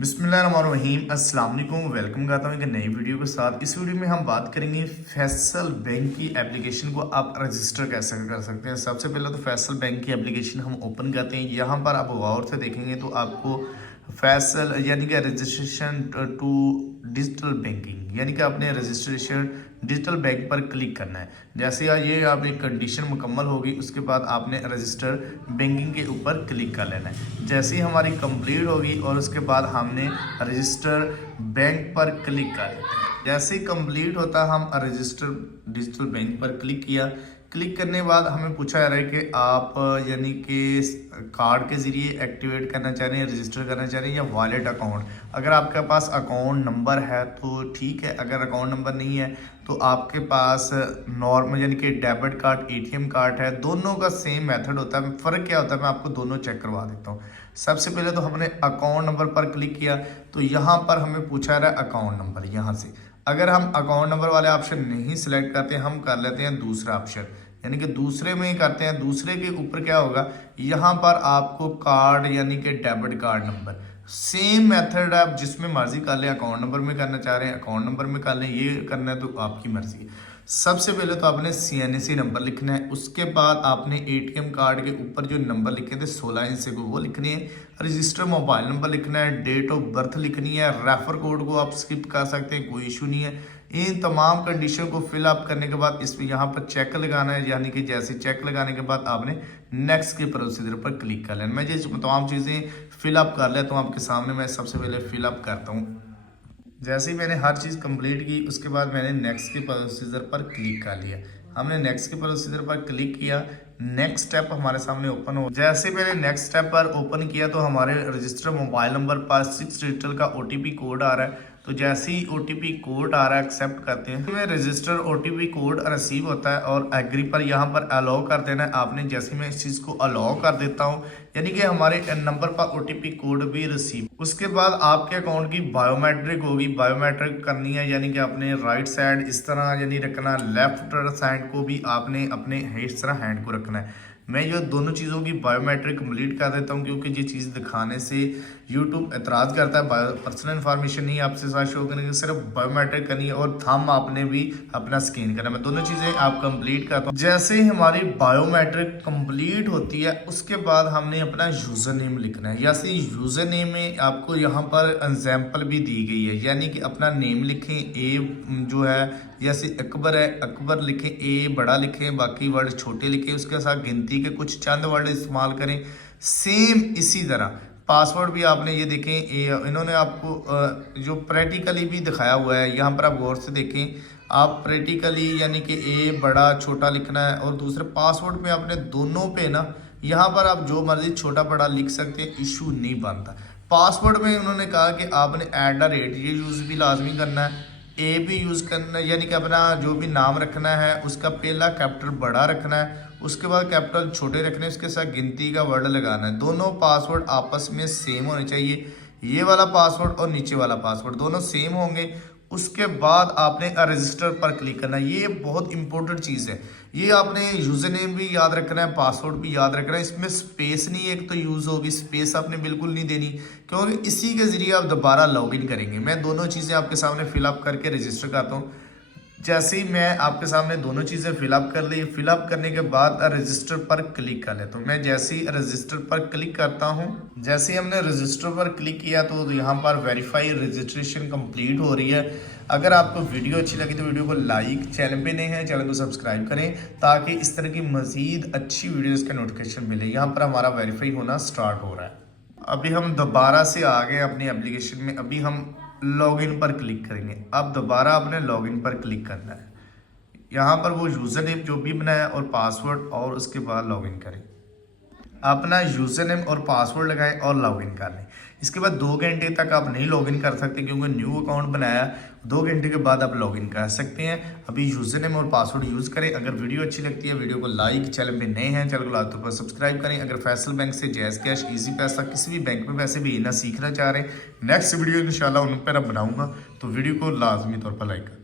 बिस्मिल्लाहिर्रहमानिर्रहीम अस्सलाम वालेकुम। वेलकम करता हूँ एक नई वीडियो के साथ। इस वीडियो में हम बात करेंगे फैसल बैंक की एप्लीकेशन को आप रजिस्टर कैसे कर सकते हैं। सबसे पहले तो फैसल बैंक की एप्लीकेशन हम ओपन करते हैं। यहाँ पर आप गौर से देखेंगे तो आपको फैसल यानी कि रजिस्ट्रेशन टू डिजिटल बैंकिंग यानी कि आपने रजिस्ट्रेशन डिजिटल बैंक पर क्लिक करना है। जैसे ये आप एक कंडीशन मुकम्मल होगी उसके बाद आपने रजिस्टर बैंकिंग के ऊपर क्लिक कर लेना है। जैसे ही हमारी कंप्लीट होगी और उसके बाद हमने रजिस्टर बैंक पर क्लिक कर लेना है। जैसे ही कंप्लीट होता हम रजिस्टर डिजिटल बैंक पर क्लिक किया। क्लिक करने के बाद हमें पूछा जा रहा है कि आप यानी कि कार्ड के ज़रिए एक्टिवेट करना चाह रहे हैं, रजिस्टर करना चाह रहे हैं या वॉलेट अकाउंट। अगर आपके पास अकाउंट नंबर है तो ठीक है, अगर अकाउंट नंबर नहीं है तो आपके पास नॉर्मल यानी कि डेबिट कार्ड एटीएम कार्ड है। दोनों का सेम मेथड होता है। फ़र्क क्या होता है मैं आपको दोनों चेक करवा देता हूँ। सबसे पहले तो हमने अकाउंट नंबर पर क्लिक किया तो यहाँ पर हमें पूछा रहा है अकाउंट नंबर। यहाँ से अगर हम अकाउंट नंबर वाले ऑप्शन नहीं सिलेक्ट करते हम कर लेते हैं दूसरा ऑप्शन, यानी कि दूसरे में ही करते हैं। दूसरे के ऊपर क्या होगा, यहाँ पर आपको कार्ड यानी कि debit card number same method आप जिसमें मर्जी कर लें। अकाउंट नंबर में करना चाह रहे हैं अकाउंट नंबर में कर लें, ये करना है तो आपकी मर्जी है। सबसे पहले तो आपने CNC नंबर लिखना है। उसके बाद आपने ATM कार्ड के ऊपर जो नंबर लिखे थे 16 इंच से वो लिखने हैं। रजिस्टर मोबाइल नंबर लिखना है, डेट ऑफ बर्थ लिखनी है। रेफर कोड को आप स्किप कर सकते हैं, कोई इशू नहीं है। इन तमाम कंडीशन को फिल अप करने के बाद इसमें यहाँ पर चेक लगाना है, यानी कि जैसे चेक लगाने के बाद आपने नेक्स्ट के प्रोसीजर पर क्लिक कर लेना। मैं ये तमाम चीज़ें फिलअप कर लेता हूँ आपके सामने। मैं सबसे पहले फिलअप करता हूँ। जैसे ही मैंने हर चीज़ कंप्लीट की उसके बाद मैंने नेक्स्ट के प्रोसीजर पर क्लिक कर लिया। हमने नेक्स्ट के प्रोसीजर पर क्लिक किया, नेक्स्ट स्टेप हमारे सामने ओपन हो। जैसे मैंने नेक्स्ट स्टेप पर ओपन किया तो हमारे रजिस्टर मोबाइल नंबर पर 6 डिजिटल का OTP कोड आ रहा है। तो जैसे ही OTP कोड आ रहा है एक्सेप्ट करते हैं। में रजिस्टर OTP कोड रिसीव होता है और एग्री पर यहाँ पर अलाउ कर देना है आपने। जैसे मैं इस चीज़ को अलाउ कर देता हूँ यानी कि हमारे नंबर पर OTP कोड भी रिसीव। उसके बाद आपके अकाउंट की बायोमेट्रिक होगी। बायोमेट्रिक करनी है यानी कि आपने राइट साइड इस तरह यानी रखना, लेफ्ट साइड को भी आपने अपने इस तरह हैंड को रखना है। मैं ये दोनों चीज़ों की बायोमेट्रिक कंप्लीट कर देता हूँ क्योंकि ये चीज़ दिखाने से यूट्यूब एतराज़ करता है। पर्सनल इन्फॉर्मेशन नहीं आपसे साथ शो करने की, सिर्फ बायोमेट्रिक करनी है और थंब आपने भी अपना स्कैन करना है। मैं दोनों चीज़ें आप कंप्लीट करता हूँ। जैसे ही हमारी बायोमेट्रिक कंप्लीट होती है उसके बाद हमने अपना यूज़र नेम लिखना है। जैसे यूज़र नेम में आपको यहाँ पर एग्जाम्पल भी दी गई है, यानी कि अपना नेम लिखें। ए जो है जैसे अकबर है अकबर लिखें, ए बड़ा लिखें, बाकी वर्ड छोटे लिखें। उसके साथ गिनती के कुछ चंद वर्ड इस्तेमाल करें। सेम इसी तरह पासवर्ड भी आपने ये देखें इन्होंने आपको जो प्रैक्टिकली भी दिखाया हुआ है। यहाँ पर आप गौर से देखें, आप प्रैक्टिकली यानी कि ए बड़ा छोटा लिखना है और दूसरे पासवर्ड में आपने दोनों पे ना यहाँ पर आप जो मर्जी छोटा बड़ा लिख सकते हैं, इशू नहीं बनता। पासवर्ड में उन्होंने कहा कि आपने @ ये यूज़ भी लाजमी करना है, ए भी यूज़ करना है, यानी कि अपना जो भी नाम रखना है उसका पहला कैपिटल बड़ा रखना है, उसके बाद कैपिटल छोटे रखने, उसके साथ गिनती का वर्ड लगाना है। दोनों पासवर्ड आपस में सेम होने चाहिए। ये वाला पासवर्ड और नीचे वाला पासवर्ड दोनों सेम होंगे। उसके बाद आपने रजिस्टर पर क्लिक करना है। ये बहुत इंपॉर्टेंट चीज़ है। ये आपने यूज़र नेम भी याद रखना है, पासवर्ड भी याद रखना है। इसमें स्पेस नहीं एक तो यूज़ होगी, स्पेस आपने बिल्कुल नहीं देनी क्योंकि इसी के ज़रिए आप दोबारा लॉगिन करेंगे। मैं दोनों चीज़ें आपके सामने फिलअप करके रजिस्टर करता हूँ। जैसे ही मैं आपके सामने दोनों चीज़ें फिलअप कर ली, फिलअप करने के बाद रजिस्टर पर क्लिक कर लेता हूँ। मैं जैसे ही रजिस्टर पर क्लिक करता हूँ, जैसे ही हमने रजिस्टर पर क्लिक किया तो यहाँ पर वेरीफाई रजिस्ट्रेशन कंप्लीट हो रही है। अगर आपको वीडियो अच्छी लगी तो वीडियो को लाइक, चैनल पे नए हैं चैनल को सब्सक्राइब करें ताकि इस तरह की मज़ीद अच्छी वीडियोज़ का नोटिफिकेशन मिले। यहाँ पर हमारा वेरीफाई होना स्टार्ट हो रहा है। अभी हम दोबारा से आ गए अपनी एप्लीकेशन में। अभी हम लॉगिन पर क्लिक करेंगे। अब दोबारा आपने लॉगिन पर क्लिक करना है। यहाँ पर वो यूज़र नेम जो भी बनाया और पासवर्ड और उसके बाद लॉगिन करें। अपना यूज़र नेम और पासवर्ड लगाएं और लॉगिन कर लें। इसके बाद 2 घंटे तक आप नहीं लॉगिन कर सकते क्योंकि न्यू अकाउंट बनाया। 2 घंटे के बाद आप लॉगिन कर सकते हैं। अभी यूज़र नेम और पासवर्ड यूज़ करें। अगर वीडियो अच्छी लगती है वीडियो को लाइक, चैनल पे नए हैं चैनल को लाजमी पर सब्सक्राइब करें। अगर फैसल बैंक से जैज़ कैश, ईजी पैसा किसी भी बैंक में पैसे भेजना सीखना चाह रहे हैं, नेक्स्ट वीडियो इंशाल्लाह उन पर अब बनाऊँगा तो वीडियो को लाजमी तौर पर लाइक करें।